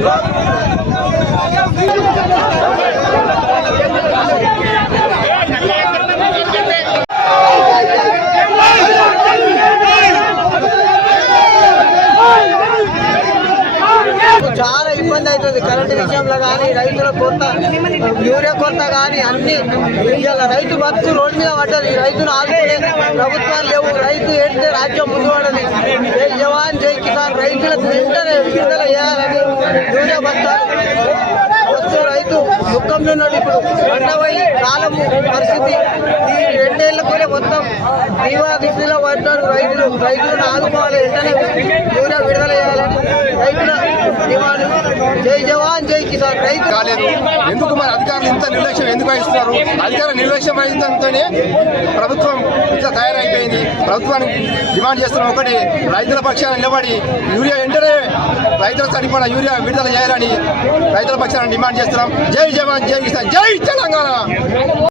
Vamos! ఇబ్బంది అవుతుంది current విషయంలో కానీ రైతుల కొరత యూరియా కొరత కానీ అన్ని ఇవాళ రైతు బతుకు రోడ్డు మీద పడ్డది. రైతును ఆదుకునే ప్రభుత్వాలు లేవు. రైతు ఏంటే రాజ్యం ముందు పడది జై జవాన్ జై కిసాన్ రైతులకు వెంటనే విడుదల చేయాలని యూరియా బస్తాలు వస్తూ రైతు దుఃఖంలో ఉన్నాడు ఇప్పుడు పండవై కాలము పరిస్థితి. ఈ రెండేళ్ళకోనే మొత్తం దీవా దిశలో పడ్డారు రైతులు. రైతులను ఆదుకోవాలి. వెంటనే యూరియా విడుదల చేయాలని జై జవాన్ జై కిసాన్. రైతు కాలేదు. ఎందుకు మరి అధికారులు ఇంత నిర్లక్ష్యం ఎందుకు వహిస్తున్నారు? అధికారులు నిర్లక్ష్యం వహించడంతోనే ప్రభుత్వం ఇట్లా తయారైపోయింది. ప్రభుత్వానికి డిమాండ్ చేస్తున్న ఒకటి రైతుల పక్షాన నిలబడి యూరియా వెంటనే రైతుల సరిపడ యూరియా విడుదల చేయాలని రైతుల పక్షాన డిమాండ్ చేస్తున్నాం. జై జవాన్ జై కిసాన్ జై తెలంగాణ!